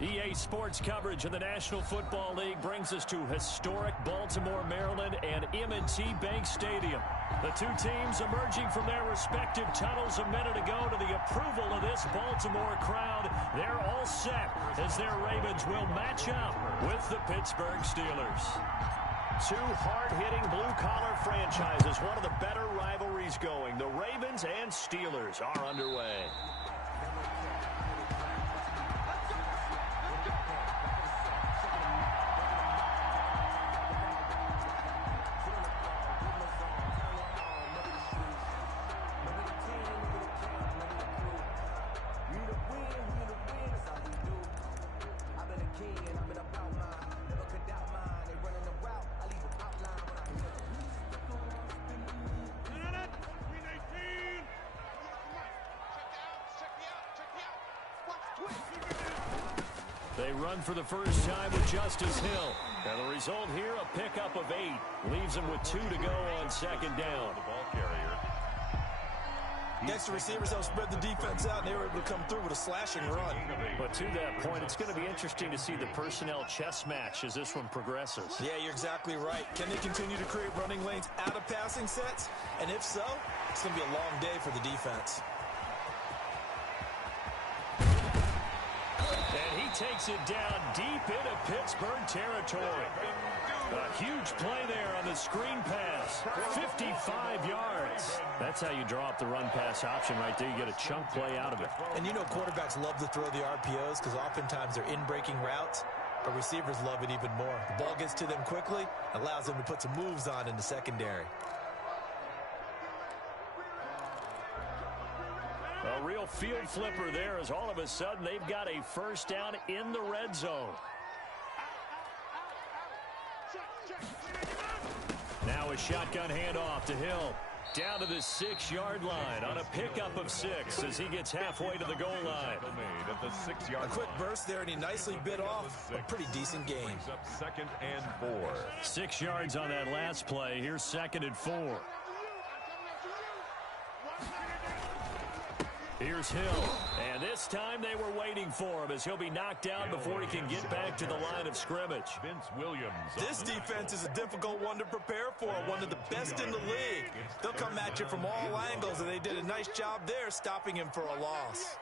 EA Sports coverage of the National Football League brings us to historic Baltimore, Maryland, and M&T Bank Stadium. The two teams emerging from their respective tunnels a minute ago to the approval of this Baltimore crowd. They're all set as their Ravens will match up with the Pittsburgh Steelers. Two hard-hitting blue-collar franchises, one of the better rivalries going. The Ravens and Steelers are underway. They run for the first time with Justice Hill. And the result here, a pickup of 8. Leaves them with 2 to go on second down. The ball carrier. Next, the receivers help spread the defense out, and they were able to come through with a slashing run. But to that point, it's going to be interesting to see the personnel chess match as this one progresses. Yeah, you're exactly right. Can they continue to create running lanes out of passing sets? And if so, it's going to be a long day for the defense. And he takes it down deep into Pittsburgh territory. A huge play there on the screen pass. 55 yards. That's how you draw up the run-pass option right there. You get a chunk play out of it. And you know quarterbacks love to throw the RPOs because oftentimes they're in-breaking routes, but receivers love it even more. The ball gets to them quickly, allows them to put some moves on in the secondary. A real field flipper there as all of a sudden they've got a first down in the red zone. Now a shotgun handoff to Hill. Down to the 6-yard line on a pickup of 6 as he gets halfway to the goal line. At the 6-yard A quick burst there, and he nicely bit off a pretty decent gain. Up 2nd and 4. 6 yards on that last play. Here's 2nd and 4. Here's Hill, and this time they were waiting for him as he'll be knocked down before he can get back to the line of scrimmage. Vince Williams. This defense is a difficult one to prepare for, one of the best in the league. They'll come at you from all angles, and they did a nice job there stopping him for a loss.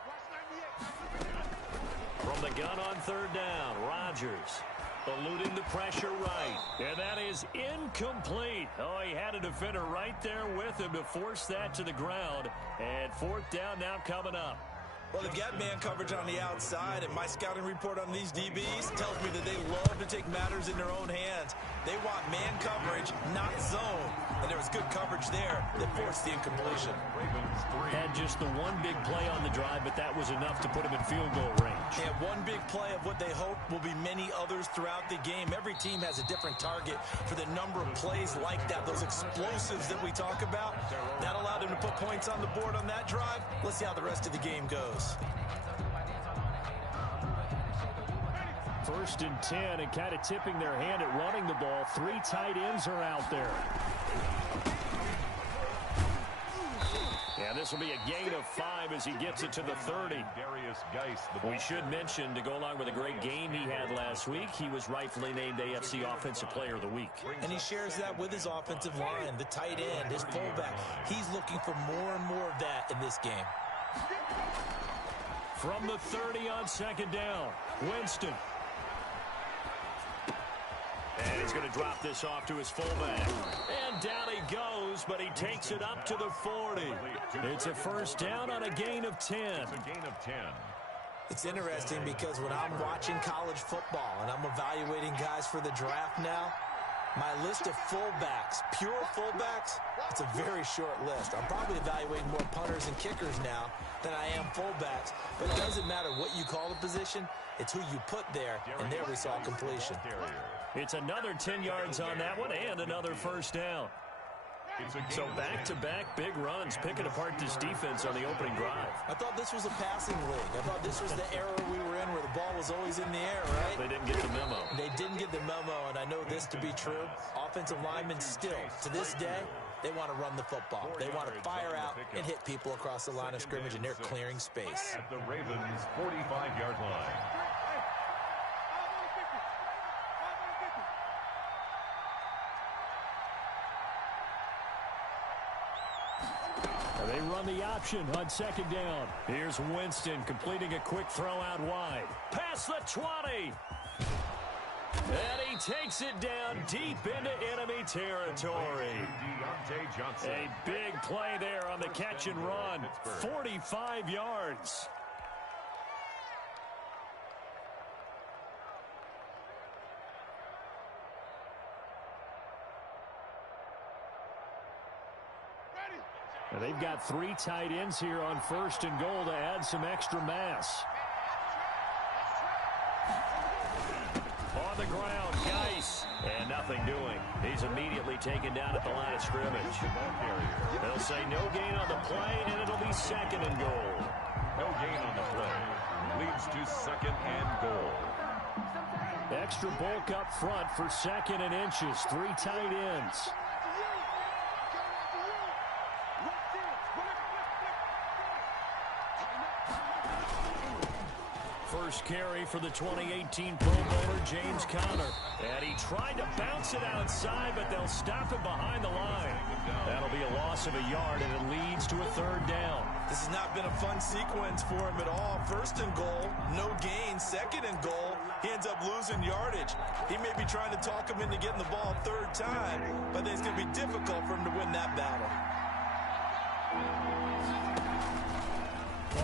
From the gun on 3rd down, Rodgers eluding the pressure right. And that is incomplete. Oh, he had a defender right there with him to force that to the ground. And 4th down now coming up. Well, they've got man coverage on the outside, and my scouting report on these DBs tells me that they love to take matters in their own hands. They want man coverage, not zone. And there was good coverage there that forced the incompletion. Had just the one big play on the drive, but that was enough to put him in field goal range. And one big play of what they hope will be many others throughout the game. Every team has a different target for the number of plays like that, those explosives that we talk about. That allowed them to put points on the board on that drive. Let's see how the rest of the game goes. 1st and 10, and kind of tipping their hand at running the ball. 3 tight ends are out there. And this will be a gain of 5 as he gets it to the 30. We should mention, to go along with a great game he had last week, he was rightfully named AFC Offensive Player of the Week. And he shares that with his offensive line, the tight end, his fullback. He's looking for more and more of that in this game. From the 30 on 2nd down, Winston. And he's going to drop this off to his fullback. And down he goes, but he takes it up to the 40. It's a first down on a gain of 10. It's a gain of 10. It's interesting because when I'm watching college football and I'm evaluating guys for the draft now, my list of fullbacks, pure fullbacks, it's a very short list. I'm probably evaluating more punters and kickers now than I am fullbacks. But it doesn't matter what you call the position, it's who you put there, and there we saw completion. It's another 10 yards on that one and another first down. So back-to-back big runs, picking apart this defense on the opening drive. I thought this was a passing league. I thought this was the era we were in where the ball was always in the air, right? They didn't get the memo. They didn't get the memo, and I know this to be true. Offensive linemen still, to this day, they want to run the football. They want to fire out and hit people across the line of scrimmage, and they're clearing space. At the Ravens' 45-yard line. They run the option on second down. Here's Winston completing a quick throw out wide. Past the 20. And he takes it down deep into enemy territory. A big play there on the catch and run. 45 yards. And they've got 3 tight ends here on first and goal to add some extra mass. On the ground, Geis. And nothing doing. He's immediately taken down at the line of scrimmage. They'll say no gain on the play, and it'll be second and goal. No gain on the play. Leads to second and goal. Extra bulk up front for second and inches. 3 tight ends. First carry for the 2018 Pro Bowler, James Conner. And he tried to bounce it outside, but they'll stop him behind the line. That'll be a loss of a yard, and it leads to a third down. This has not been a fun sequence for him at all. First and goal, no gain. Second and goal, he ends up losing yardage. He may be trying to talk him into getting the ball third time, but then it's going to be difficult for him to win that battle.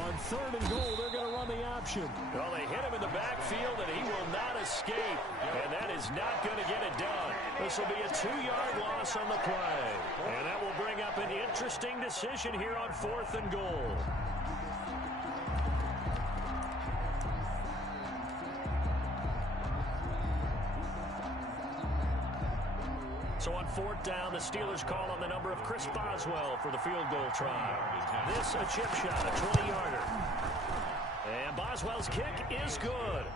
On third and goal, they're going to run the option. Well, they hit him in the backfield, and he will not escape. And that is not going to get it done. This will be a 2-yard loss on the play. And that will bring up an interesting decision here on fourth and goal. So on fourth down, the Steelers call on the number of Chris Boswell for the field goal try. This a chip shot, a 20-yarder. And Boswell's kick is good.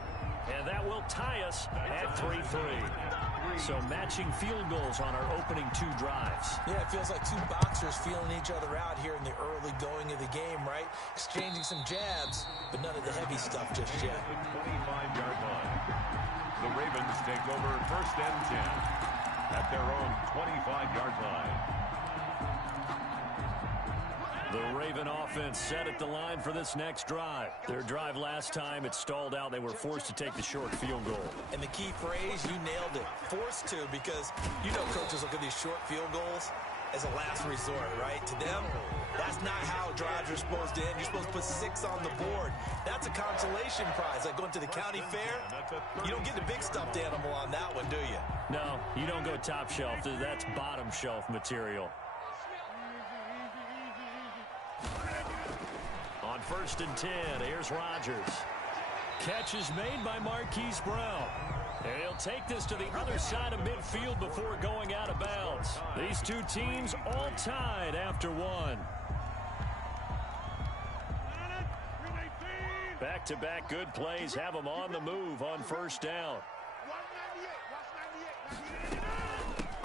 And that will tie us at 3-3. So matching field goals on our opening 2 drives. Yeah, it feels like 2 boxers feeling each other out here in the early going of the game, right? Exchanging some jabs, but none of the heavy stuff just yet. 25-yard line. The Ravens take over first and 10. At their own 25-yard line. The Raven offense set at the line for this next drive. Their drive last time, it stalled out. They were forced to take the short field goal. And the key phrase, you nailed it. Forced to, because you know coaches look at these short field goals as a last resort, right? To them, that's not how drives are supposed to end. You're supposed to put 6 on the board. That's a consolation prize. Like going to the county fair, you don't get the big stuffed animal on that one, do you? No, you don't go top shelf. That's bottom shelf material. On first and 10, here's Rodgers. Catch is made by Marquise Brown. And he'll take this to the other side of midfield before going out of bounds. These 2 teams all tied after 1. Back-to-back good plays have them on the move on first down.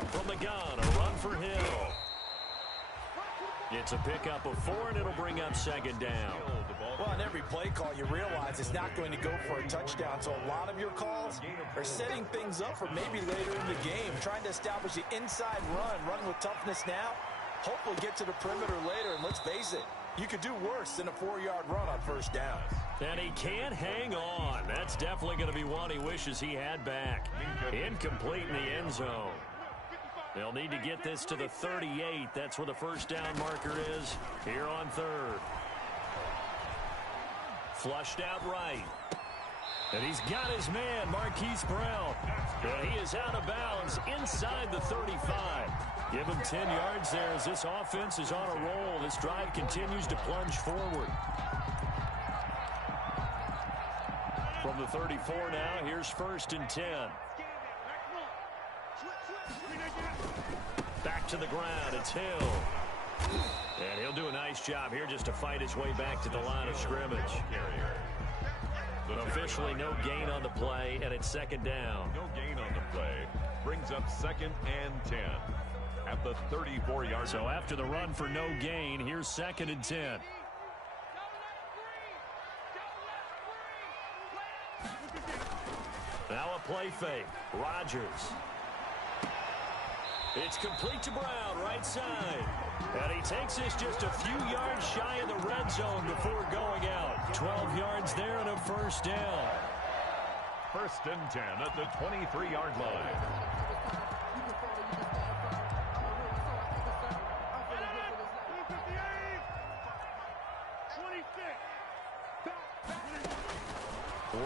From the gun, a run for Hill. It's a pickup of 4, and it'll bring up second down. Well, on every play call, you realize it's not going to go for a touchdown. So a lot of your calls are setting things up for maybe later in the game, trying to establish the inside run with toughness now, hopefully get to the perimeter later. And let's face it, you could do worse than a 4-yard run on first down. And he can't hang on. That's definitely going to be one he wishes he had back. Incomplete in the end zone. They'll need to get this to the 38. That's where the first down marker is here on third. Flushed out right. And he's got his man, Marquise Brown. And he is out of bounds inside the 35. Give him 10 yards there as this offense is on a roll. This drive continues to plunge forward. From the 34 now, here's first and 10. Back to the ground, it's Hill. And he'll do a nice job here just to fight his way back to the line of scrimmage. Officially no gain on the play, and it's second down. No gain on the play. Brings up second and 10 at the 34-yard line. So after the run for no gain, here's second and 10. Now a play fake. Rodgers. It's complete to Brown, right side. And he takes this just a few yards shy of the red zone before going out. 12 yards there and a first down. 1st and 10 at the 23-yard line.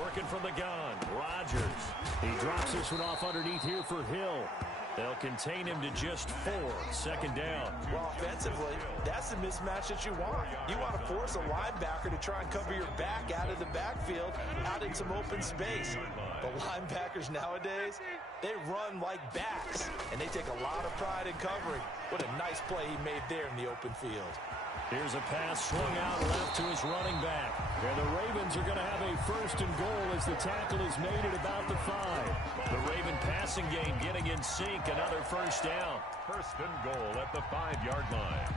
Working from the gun, Rodgers. He drops this one off underneath here for Hill. They'll contain him to just 4. 2nd down. Well, offensively, that's the mismatch that you want. You want to force a linebacker to try and cover your back out of the backfield, out in some open space. The linebackers nowadays, they run like backs, and they take a lot of pride in covering. What a nice play he made there in the open field. Here's a pass swung out left to his running back. And the Ravens are going to have a 1st and goal as the tackle is made at about the 5. The Raven passing game getting in sync. Another first down. 1st and goal at the 5-yard line.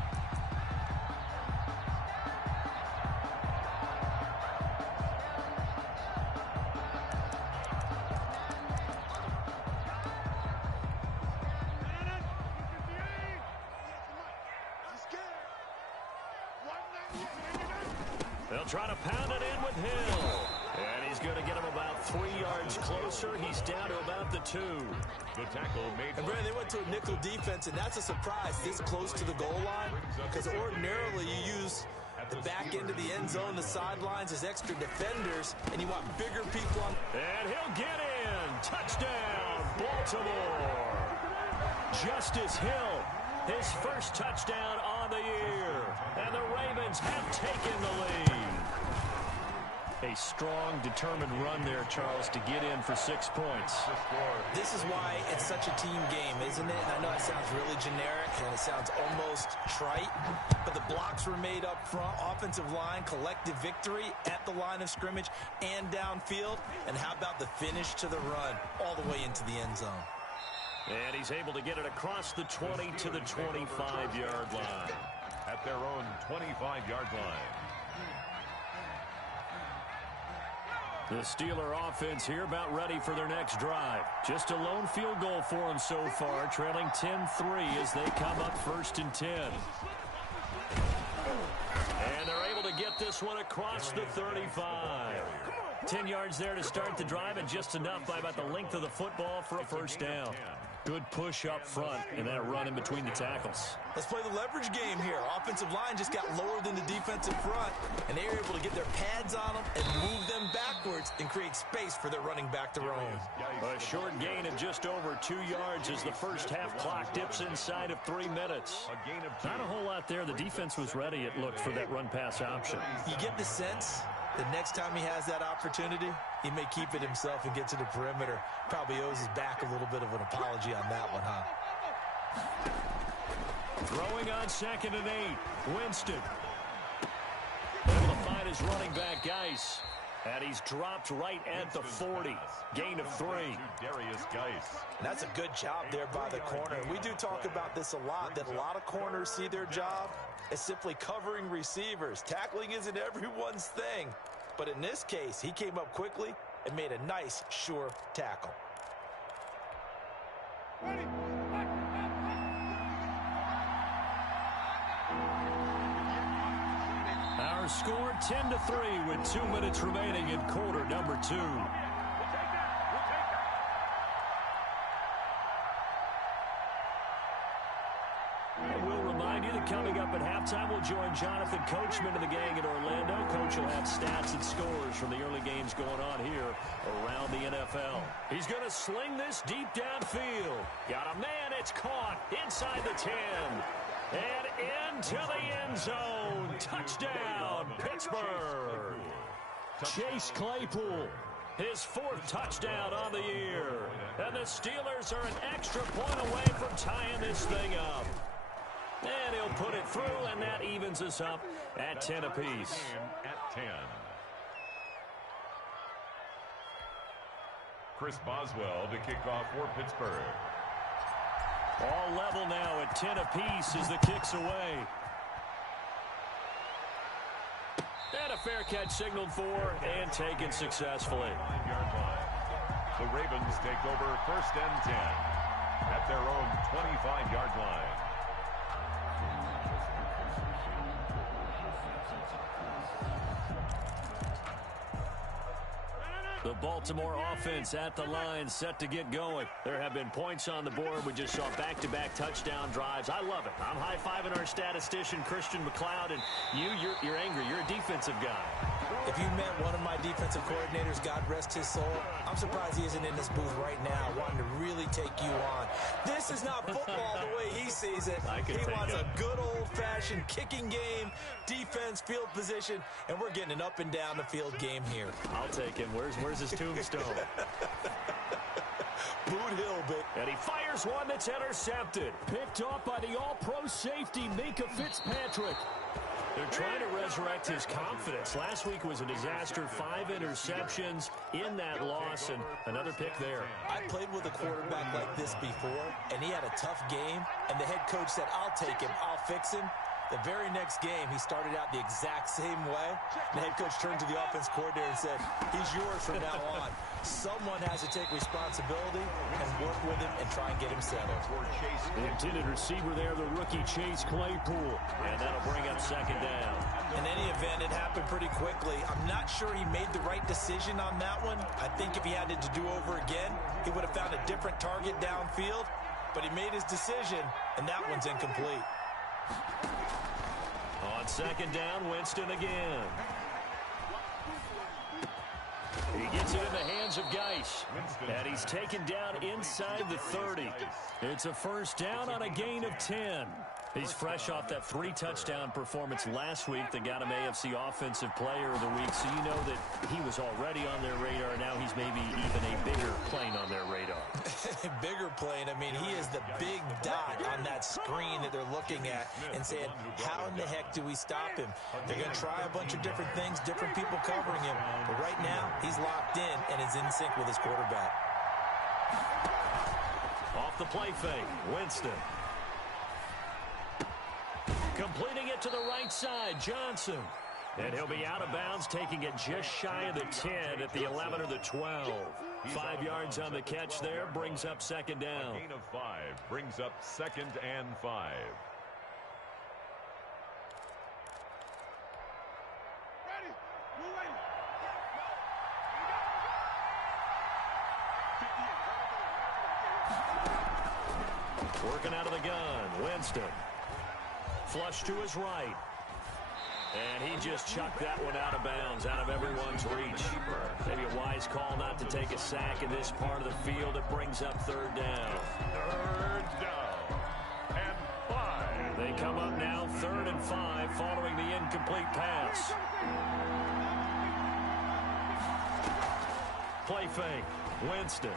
They'll try to pound it in with Hill. And he's going to get him about 3 yards closer. He's down to about the 2. The tackle made. And Brandon, they went to a nickel defense, and that's a surprise this close to the goal line. Because ordinarily you use the back end of the end zone, the sidelines as extra defenders, and you want bigger people on. And he'll get in. Touchdown, Baltimore. Justice Hill, his 1st touchdown on the year. And the Ravens have taken the lead. A strong, determined run there, Charles, to get in for 6 points. This is why it's such a team game, isn't it? And I know it sounds really generic and it sounds almost trite, but the blocks were made up front, offensive line, collective victory at the line of scrimmage and downfield. And how about the finish to the run all the way into the end zone? And he's able to get it across the 20 to the 25-yard line. At their own 25-yard line. The Steeler offense here about ready for their next drive. Just a lone field goal for them so far, trailing 10-3 as they come up 1st and 10. And they're able to get this one across the 35. 10 yards there to start the drive, and just enough by about the length of the football for a first down. Good push up front and that run in between the tackles. Let's play the leverage game here. Offensive line just got lower than the defensive front, and they were able to get their pads on them and move them backwards and create space for their running back to roam. A short gain of just over 2 yards as the first half clock dips inside of 3 minutes. Not a whole lot there. The defense was ready, it looked, for that run-pass option. You get the sense the next time he has that opportunity, he may keep it himself and get to the perimeter. Probably owes his back a little bit of an apology on that one, huh? Throwing on 2nd and 8. Winston. Able to find his running back, Geis. And he's dropped right at the 40. Gain of 3. Darius Geis. And that's a good job there by the corner. We do talk about this a lot, that a lot of corners see their job as simply covering receivers. Tackling isn't everyone's thing. But in this case, he came up quickly and made a nice, sure tackle. Our score 10-3 with 2 minutes remaining in quarter number 2. We'll remind you that coming up at halftime, we'll join Jonathan Coachman of the gang in Orlando. Coach will have stats and scores from the early games going on here around the NFL. He's going to sling this deep downfield. Got a man, it's caught inside the 10. And into the end zone. Touchdown, Pittsburgh. Chase Claypool, his 4th touchdown on the year. And the Steelers are an extra point away from tying this thing up. And he'll put it through, and that evens us up at 10 apiece. At 10. Chris Boswell to kick off for Pittsburgh. All level now at 10 apiece as the kick's away. And a fair catch signaled for and taken successfully. 5-yard line. The Ravens take over 1st and 10. at their own 25-yard line. The Baltimore offense at the line, set to get going. There have been points on the board. We just saw back-to-back touchdown drives. I love it. I'm high-fiving our statistician, Christian McLeod, and you're angry. You're a defensive guy. If you met one of my defensive coordinators, God rest his soul, I'm surprised he isn't in this booth right now wanting to really take you on. This is not football the way he sees it. He wants a good old-fashioned kicking game, defense, field position, and we're getting an up-and-down-the-field game here. I'll take him. Where's his tombstone? Boot Hill, but... And he fires one that's intercepted. Picked off by the all-pro safety, Minka Fitzpatrick. They're trying to resurrect his confidence. Last week was a disaster. 5 interceptions in that loss, and another pick there. I played with a quarterback like this before, and he had a tough game, and the head coach said, I'll take him, I'll fix him. The very next game, he started out the exact same way. The head coach turned to the offense coordinator and said, he's yours from now on. Someone has to take responsibility and work with him and try and get him settled. The intended receiver there, the rookie Chase Claypool. And that'll bring up second down. In any event, it happened pretty quickly. I'm not sure he made the right decision on that one. I think if he had it to do over again, he would have found a different target downfield. But he made his decision, and that one's incomplete. On second down, Winston again. He gets it in the hands of Geis. And he's taken down inside the 30. It's a first down on a gain of 10. He's fresh off that 3-touchdown performance last week that got him AFC Offensive Player of the Week. So you know that he was already on their radar. Now he's maybe even a bigger plane on their radar. Bigger plane. I mean, he is the big dot on that screen that they're looking at and saying, how in the heck do we stop him? They're going to try a bunch of different things, different people covering him. But right now, he's locked in and is in sync with his quarterback. Off the play fake, Winston. Completing it to the right side, Johnson. And he'll be out of bounds, taking it just shy of the 10 at the 11 or the 12. 5 yards on the catch there, brings up second down. A gain of 5 brings up 2nd and 5. Working out of the gun, Winston. Flush to his right. And he just chucked that one out of bounds, out of everyone's reach. Maybe a wise call not to take a sack in this part of the field. It brings up third down. Third down and 5. They come up now, 3rd and 5, following the incomplete pass. Play fake, Winston.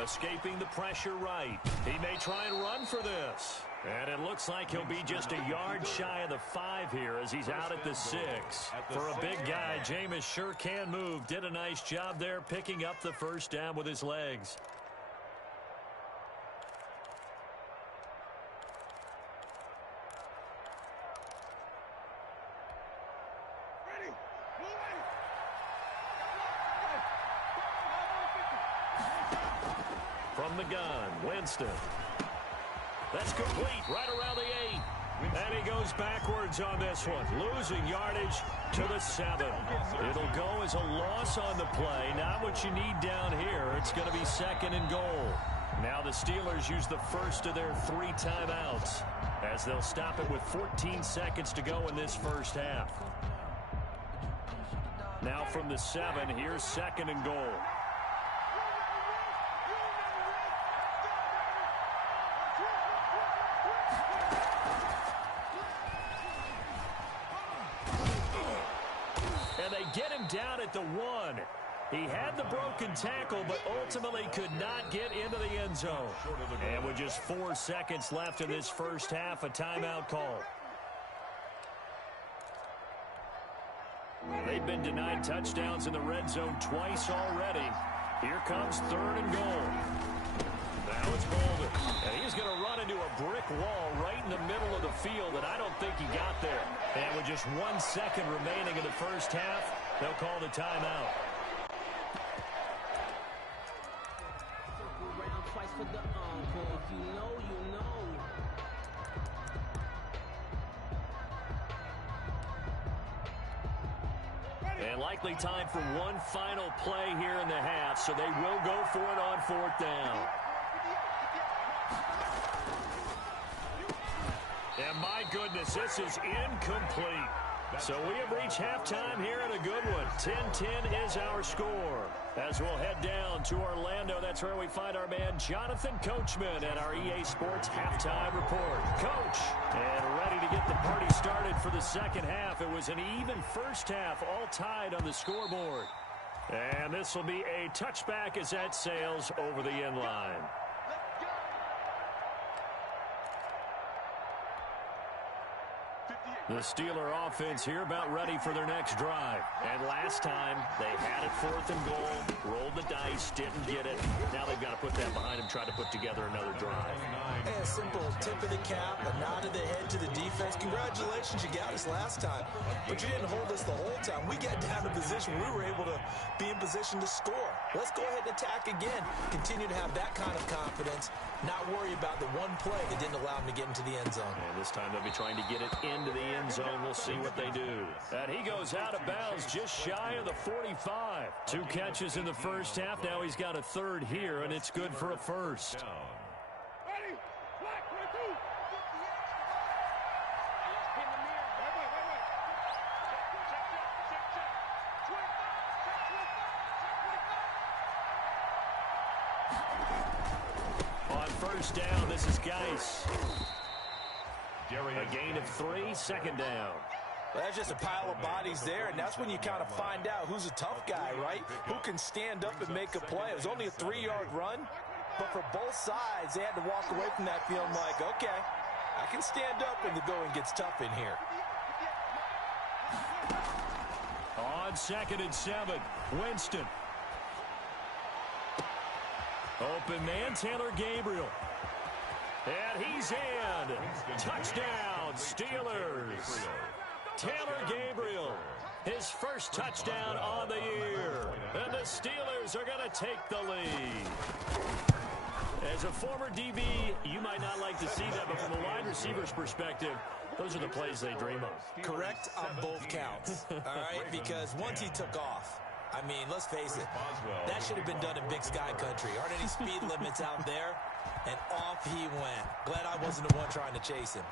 Escaping the pressure right. He may try and run for this. And it looks like he'll be just a yard shy of the 5 here as he's out at the 6. For a big guy, Jameis sure can move. Did a nice job there picking up the first down with his legs. From the gun, Winston. That's complete right around the 8. And he goes backwards on this one, losing yardage to the 7. It'll go as a loss on the play. Not what you need down here. It's going to be 2nd and goal. Now the Steelers use the first of their 3 timeouts as they'll stop it with 14 seconds to go in this first half. Now from the 7, here's 2nd and goal. Get him down at the 1. He had the broken tackle, but ultimately could not get into the end zone. And with just 4 seconds left in this first half, a timeout call. They've been denied touchdowns in the red zone twice already. Here comes 3rd and goal. Now it's Bolden. And he's going to run into a brick wall right in the middle of the field, and I don't think he got there. And with just 1 second remaining in the first half, they'll call the timeout. for the encore. If you know, you know. And likely time for one final play here in the half, so they will go for it on 4th down. And my goodness, this is incomplete. So we have reached halftime here in a good one. 10-10 is our score. As we'll head down to Orlando, that's where we find our man Jonathan Coachman at our EA Sports Halftime Report. Coach, and ready to get the party started for the second half. It was an even first half, all tied on the scoreboard. And this will be a touchback as that sails over the end line. The Steeler offense here about ready for their next drive. And last time, they had it 4th and goal, rolled the dice, didn't get it. Now they've got to put that behind them, try to put together another drive. Hey, a simple tip of the cap, a nod of the head to the defense. Congratulations, you got us last time. But you didn't hold us the whole time. We got down to position. We were able to be in position to score. Let's go ahead and attack again. Continue to have that kind of confidence. Not worry about the one play that didn't allow them to get into the end zone. And this time they'll be trying to get it into the end zone. We'll see what they do. And he goes out of bounds just shy of the 45. 2 catches in the first half. Now he's got a 3rd here, and it's good for a first. On first down, this is Geis. A gain of 3, 2nd down. Well, that's just a pile of bodies there, and that's when you kind of find out who's a tough guy, right? Who can stand up and make a play. It was only a 3-yard run, but for both sides, they had to walk away from that feeling like, okay, I can stand up when the going gets tough in here. On 2nd and 7, Winston. Open man, Taylor Gabriel. And he's in. Touchdown, Steelers. Taylor Gabriel, his first touchdown on the year. And the Steelers are going to take the lead. As a former DB, you might not like to see that, but from a wide receiver's perspective, those are the plays they dream of. Correct on both counts, all right? Because once he took off, I mean, let's face it, that should have been done in Big Sky country. Aren't any speed limits out there? And off he went. Glad I wasn't the one trying to chase him.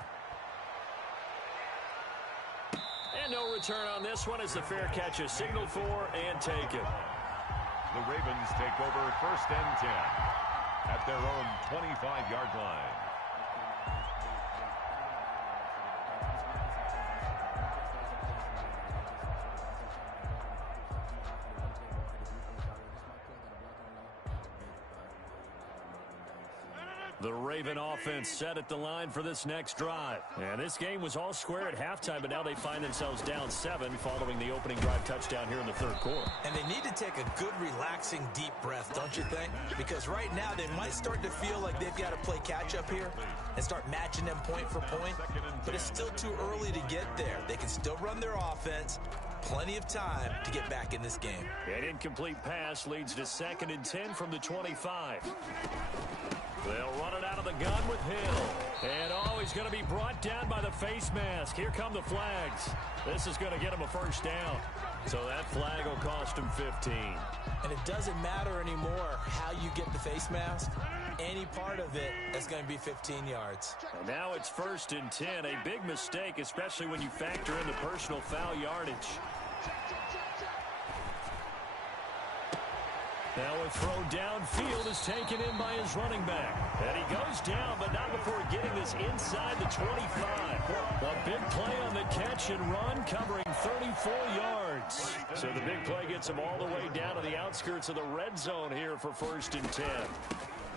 And no return on this one as the fair catch is signaled for and taken. The Ravens take over 1st and 10 at their own 25-yard line. The Raven offense set at the line for this next drive. And this game was all square at halftime, but now they find themselves down 7 following the opening drive touchdown here in the 3rd quarter. And they need to take a good, relaxing, deep breath, don't you think? Because right now they might start to feel like they've got to play catch-up here and start matching them point for point. But it's still too early to get there. They can still run their offense. Plenty of time to get back in this game. An incomplete pass leads to 2nd and 10 from the 25. They'll run it out of the gun with Hill. And he's going to be brought down by the face mask. Here come the flags. This is going to get him a first down. So that flag will cost him 15. And it doesn't matter anymore how you get the face mask. Any part of it, that's going to be 15 yards. And now it's 1st and 10. A big mistake, especially when you factor in the personal foul yardage. Now a throw downfield is taken in by his running back. And he goes down, but not before getting this inside the 25. A big play on the catch and run, covering 34 yards. So the big play gets him all the way down to the outskirts of the red zone here for 1st and 10.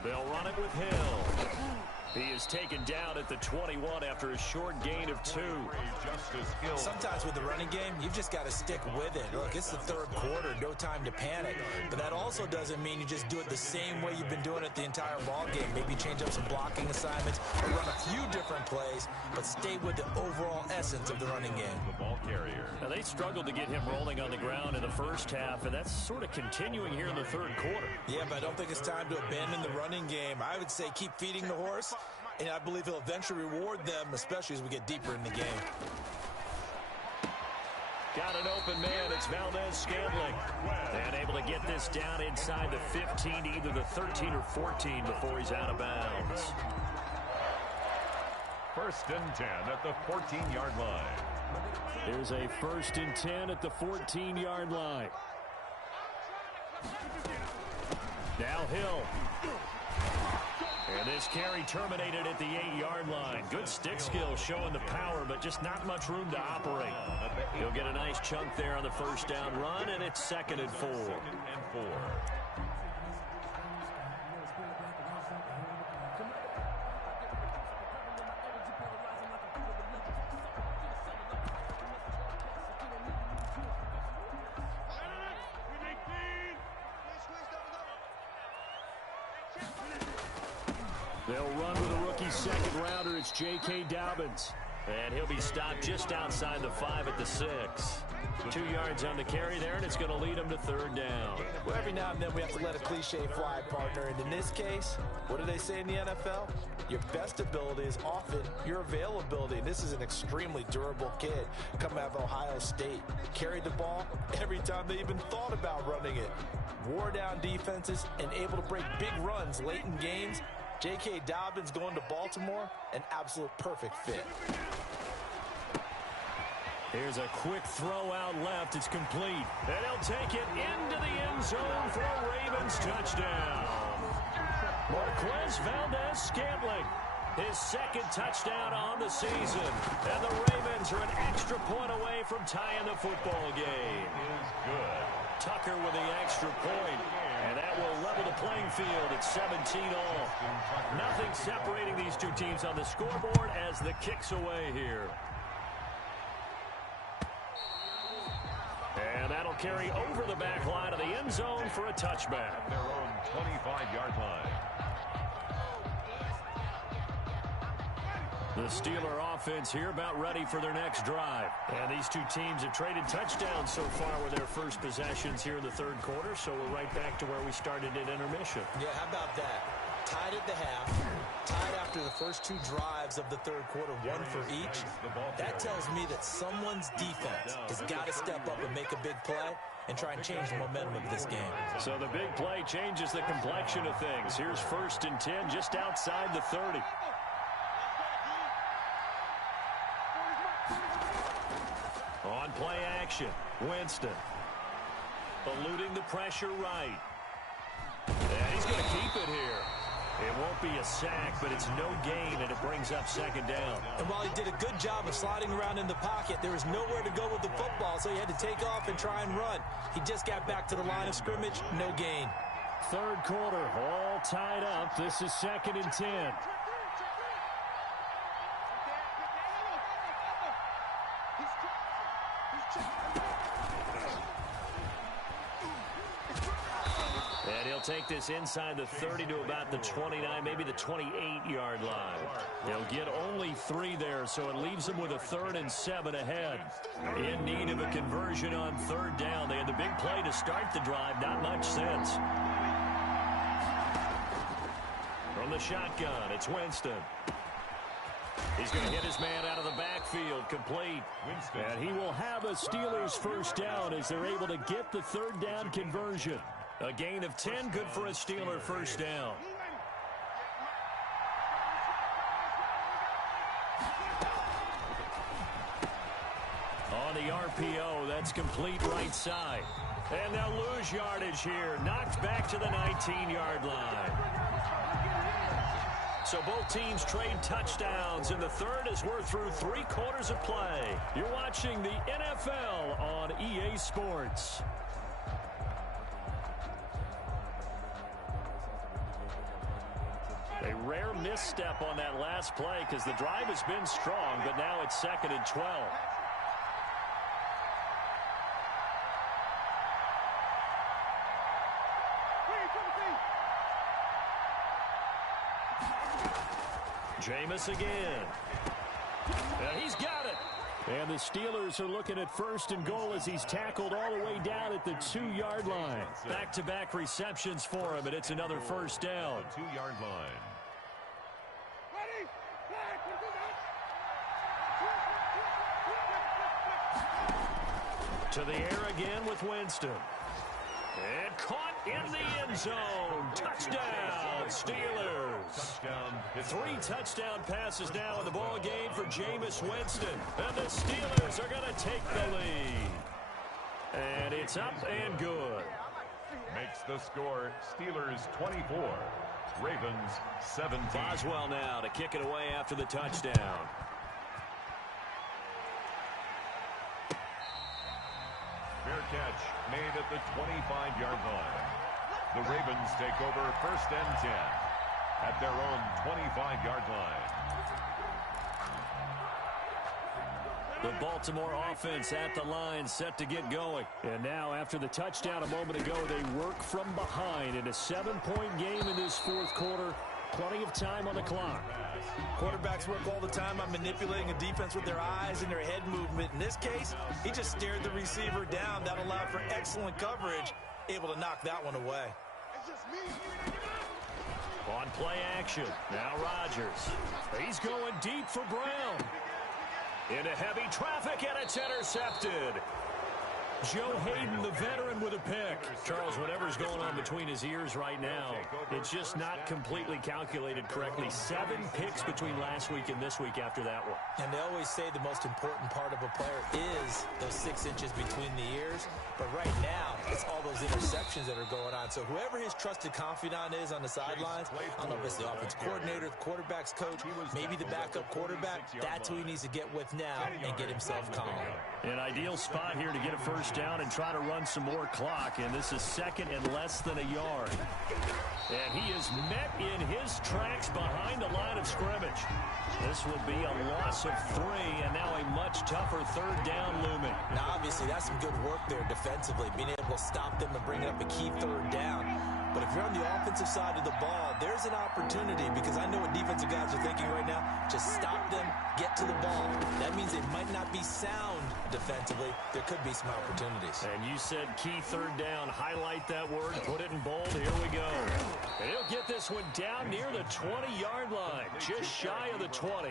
They'll run it with Hill. He is taken down at the 21 after a short gain of 2. Sometimes with the running game, you've just got to stick with it. Look, it's the 3rd quarter, no time to panic. But that also doesn't mean you just do it the same way you've been doing it the entire ball game. Maybe change up some blocking assignments or run a few different plays, but stay with the overall essence of the running game. carrier. Now, they struggled to get him rolling on the ground in the first half, and that's sort of continuing here in the third quarter. Yeah, but I don't think it's time to abandon the running game. I would say keep feeding the horse, and I believe he'll eventually reward them, especially as we get deeper in the game. Got an open man. It's Valdez-Scantling. And able to get this down inside the 15, either the 13 or 14 before he's out of bounds. First and 10 at the 14-yard line. Here's a first and 10 at the 14-yard line. Now Hill. And this carry terminated at the 8-yard line. Good stick skill showing the power, but just not much room to operate. He'll get a nice chunk there on the first down run, and it's 2nd and 4. They'll run with a rookie second rounder. It's J.K. Dobbins. And he'll be stopped just outside the 5 at the 6. 2 yards on the carry there, and it's going to lead him to 3rd down. Well, every now and then we have to let a cliche fly, partner. And in this case, what do they say in the NFL? Your best ability is often your availability. And this is an extremely durable kid coming out of Ohio State. Carried the ball every time they even thought about running it. Wore down defenses and able to break big runs late in games. J.K. Dobbins going to Baltimore, an absolute perfect fit. Here's a quick throw out left. It's complete. And he'll take it into the end zone for a Ravens touchdown. Marquez Valdez-Scantling, his 2nd touchdown on the season. And the Ravens are an extra point away from tying the football game. Is good. Tucker with the extra point. And that will level the playing field at 17-all. Nothing separating these two teams on the scoreboard as the kick's away here. And that'll carry over the back line of the end zone for a touchback. Their own 25-yard line. The Steeler offense here about ready for their next drive. And these two teams have traded touchdowns so far with their first possessions here in the third quarter, so we're right back to where we started at intermission. Yeah, how about that? Tied at the half, tied after the first 2 drives of the third quarter, 1 for each. That tells me that someone's defense has got to step up and make a big play and try and change the momentum of this game. So the big play changes the complexion of things. Here's 1st and 10 just outside the 30. On play action, Winston. Eluding the pressure right. And he's going to keep it here. It won't be a sack, but it's no gain, and it brings up 2nd down. And while he did a good job of sliding around in the pocket, there was nowhere to go with the football, so he had to take off and try and run. He just got back to the line of scrimmage, no gain. Third quarter, all tied up. This is 2nd and 10. And he'll take this inside the 30 to about the 29, maybe the 28-yard line. They'll get only 3 there, so it leaves them with a 3rd and 7 ahead. In need of a conversion on 3rd down. They had the big play to start the drive, not much sense. From the shotgun, it's Winston. He's going to hit his man out of the backfield, complete. And he will have a Steelers first down as they're able to get the 3rd down conversion. A gain of 10, good for a Steeler first down. On the RPO, that's complete right side. And they'll lose yardage here. Knocked back to the 19-yard line. So both teams trade touchdowns, and the third as we're through 3 quarters of play. You're watching the NFL on EA Sports. A rare misstep on that last play because the drive has been strong, but now it's 2nd and 12. Jameis again. And he's got it. And the Steelers are looking at 1st and goal as he's tackled all the way down at the 2-yard line. Back-to-back receptions for him, and it's another first down. 2-yard line. To the air again with Winston. And caught in the end zone. Touchdown, Steelers. 3 touchdown passes now in the ball game for Jameis Winston. And the Steelers are going to take the lead. And it's up and good. Makes the score Steelers 24, Ravens 17. Boswell now to kick it away after the touchdown. Fair catch made at the 25-yard line. The Ravens take over 1st and 10 at their own 25-yard line. The Baltimore offense at the line set to get going. And now after the touchdown a moment ago, they work from behind in a 7-point game in this 4th quarter. Plenty of time on the clock. Quarterbacks work all the time on manipulating a defense with their eyes and their head movement. In this case, he just stared the receiver down. That allowed for excellent coverage, able to knock that one away. On play action, now Rodgers. He's going deep for Brown. Into heavy traffic, and it's intercepted. Joe Hayden, the veteran, with a pick. Charles, whatever's going on between his ears right now, it's just not completely calculated correctly. 7 picks between last week and this week after that one. And they always say the most important part of a player is those 6 inches between the ears. But right now, it's all those interceptions that are going on. So whoever his trusted confidant is on the sidelines, I don't know if it's the offense coordinator, the quarterback's coach, maybe the backup quarterback, that's who he needs to get with now and get himself calm. An ideal spot here to get a first down and try to run some more clock, and this is 2nd and less than a yard. And he is met in his tracks behind the line of scrimmage. This will be a loss of 3, and now a much tougher 3rd down looming. Now, obviously, that's some good work there defensively, being able to stop them and bring up a key 3rd down. But if you're on the offensive side of the ball, there's an opportunity, because I know what defensive guys are thinking right now. Just stop them, get to the ball. That means they might not be sound defensively. There could be some opportunities. And you said key 3rd down. Highlight that word, put it in bold. Here we go. And he'll get this one down near the 20-yard line, just shy of the 20.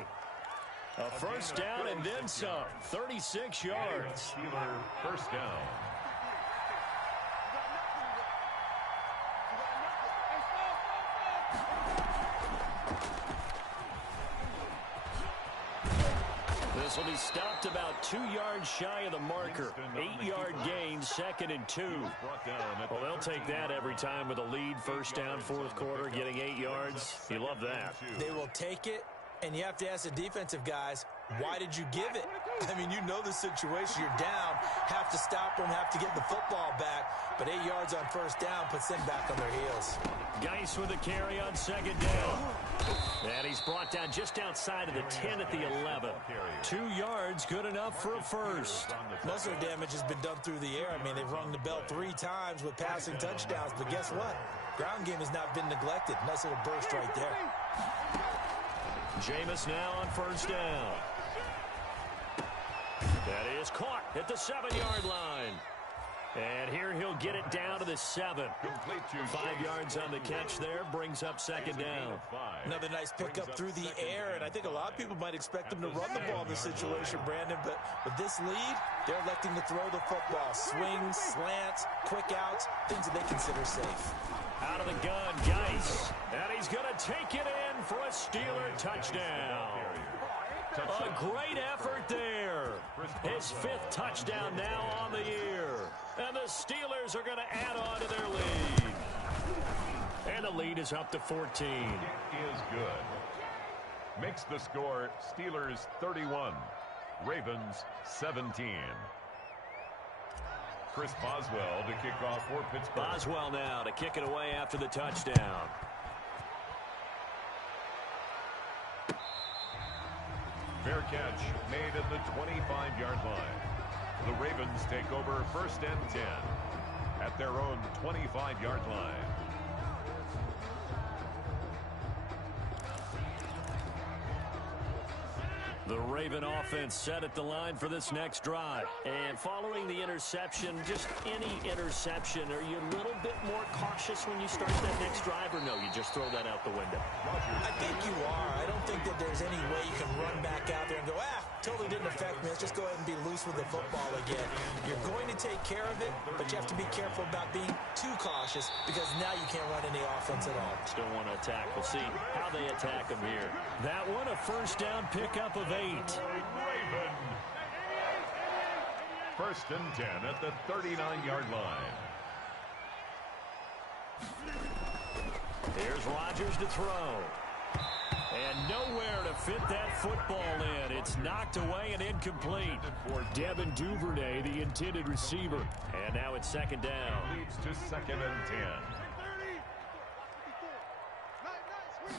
A first down and then some, 36 yards. Steeler first down. This will be stopped about 2 yards shy of the marker. 8-yard gain, 2nd and 2. Well, they'll take that every time with a lead. First down, 4th quarter, getting 8 yards. You love that. They will take it, and you have to ask the defensive guys, why did you give it? I mean, you know the situation. You're down, have to stop them, have to get the football back. But 8 yards on first down puts them back on their heels. Geis with a carry on 2nd down. And he's brought down just outside of the 10 at the 11. 2 yards, good enough for a first. Most of the damage has been done through the air. I mean, they've rung the bell 3 times with passing touchdowns. But guess what? Ground game has not been neglected. Nice little burst right there. Jameis now on first down. That is caught at the 7-yard line. And here he'll get it down to the 7. 5 yards on the catch there, brings up 2nd down. Another nice pickup through the air, and I think a lot of people might expect them to run the ball in this situation, Brandon, but with this lead, they're electing to throw the football. Swings, slants, quick outs, things that they consider safe. Out of the gun, Geis, and he's going to take it in for a Steeler touchdown. A great effort there. His 5th touchdown now on the year. And the Steelers are going to add on to their lead. And the lead is up to 14. It is good. Makes the score Steelers 31, Ravens 17. Chris Boswell to kick off for Pittsburgh. Boswell now to kick it away after the touchdown. Fair catch made at the 25-yard line. The Ravens take over 1st and 10 at their own 25-yard line. The Raven offense set at the line for this next drive. And following the interception, just any interception, are you a little bit more cautious when you start that next drive, or no, you just throw that out the window? I think you are. I don't think that there's any way you can run back out there and go, totally didn't affect me. Let's just go ahead and be loose with the football again. You're going to take care of it, but you have to be careful about being too cautious because now you can't run any offense at all. Still want to attack. We'll see how they attack them here. That one, a first down pickup of 8. Raven. First and 10 at the 39-yard line. Here's Rodgers to throw. And nowhere to fit that football in. It's knocked away and incomplete. Devin Duvernay, the intended receiver. And now it's second down. Leads to second and 10.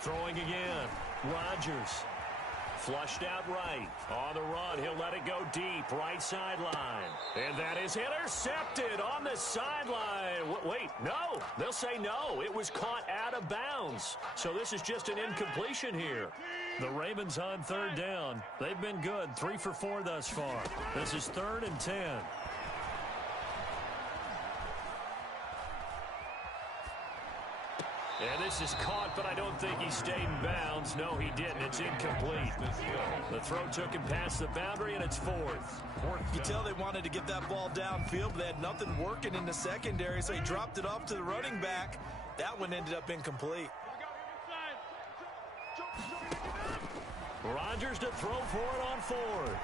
Throwing again. Rodgers. Flushed out right. On the run, he'll let it go deep. Right sideline. And that is intercepted on the sideline. Wait, no. They'll say no. It was caught out of bounds. So this is just an incompletion here. The Ravens on third down. They've been good. 3 for 4 thus far. This is 3rd and 10. And this is caught, but I don't think he stayed in bounds. No, he didn't. It's incomplete. The throw took him past the boundary, and it's 4th. You tell they wanted to get that ball downfield, but they had nothing working in the secondary, so he dropped it off to the running back. That one ended up incomplete. Rodgers to throw for it on 4th.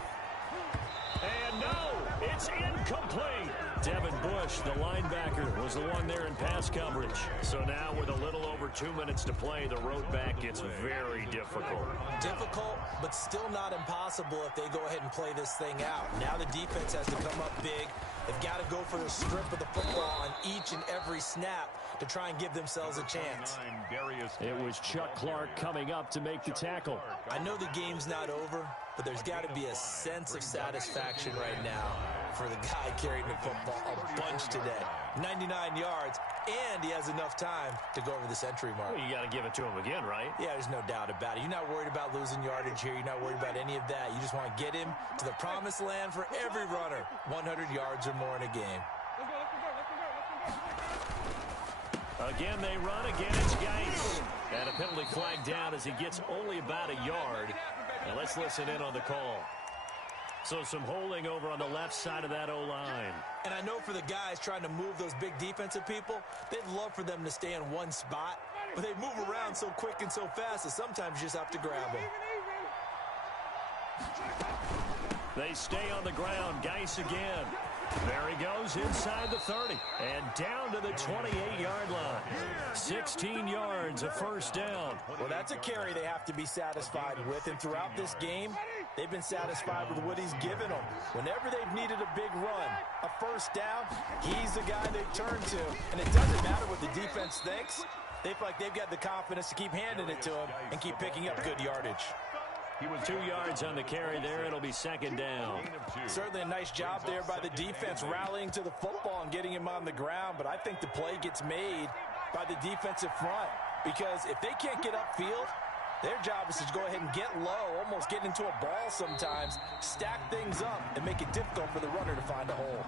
And no, it's incomplete. Devin Bush, the linebacker, was the one there in pass coverage. So now with a little over 2 minutes to play, the road back gets very difficult. Difficult, but still not impossible if they go ahead and play this thing out. Now the defense has to come up big. They've got to go for the strip of the football on each and every snap to try and give themselves a chance. It was Chuck Clark coming up to make the tackle. I know the game's not over, but there's got to be a sense of satisfaction right now for the guy carrying the football a bunch today. 99 yards, and he has enough time to go over the century mark. Well, you got to give it to him again, right? Yeah, there's no doubt about it. You're not worried about losing yardage here. You're not worried about any of that. You just want to get him to the promised land for every runner. 100 yards or more in a game. Again, they run. Again, it's Geis. And a penalty flag down as he gets only about a yard. And let's listen in on the call. So some holding over on the left side of that O-line. And I know for the guys trying to move those big defensive people, they'd love for them to stay in one spot. But they move around so quick and so fast that sometimes you just have to grab them. They stay on the ground. Geis again. There he goes inside the 30 and down to the 28-yard line. 16 yards, a first down. Well, that's a carry they have to be satisfied with. And throughout this game, they've been satisfied with what he's given them. Whenever they've needed a big run, a first down, he's the guy they turn to. And it doesn't matter what the defense thinks. They feel like they've got the confidence to keep handing it to him and keep picking up good yardage. He was 2 yards on the carry there. It'll be second down. Certainly a nice job there by the defense rallying to the football and getting him on the ground. But I think the play gets made by the defensive front because if they can't get upfield, their job is to go ahead and get low, almost get into a ball sometimes, stack things up, and make it difficult for the runner to find a hole.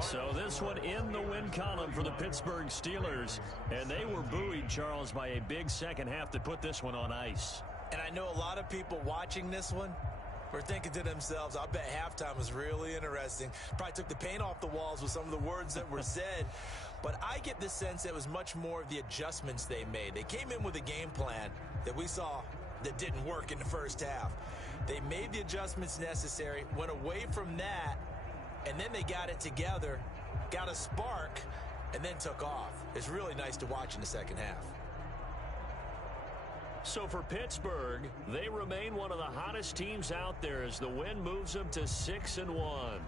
So this one in the win column for the Pittsburgh Steelers. And they were buoyed, Charles, by a big second half that put this one on ice. And I know a lot of people watching this one were thinking to themselves, I bet halftime was really interesting. Probably took the paint off the walls with some of the words that were said. But I get the sense it was much more of the adjustments they made. They came in with a game plan that we saw that didn't work in the first half. They made the adjustments necessary, went away from that, and then they got it together got a spark, and then took off. It's really nice to watch in the second half. So for Pittsburgh, they remain one of the hottest teams out there as the win moves them to 6-1.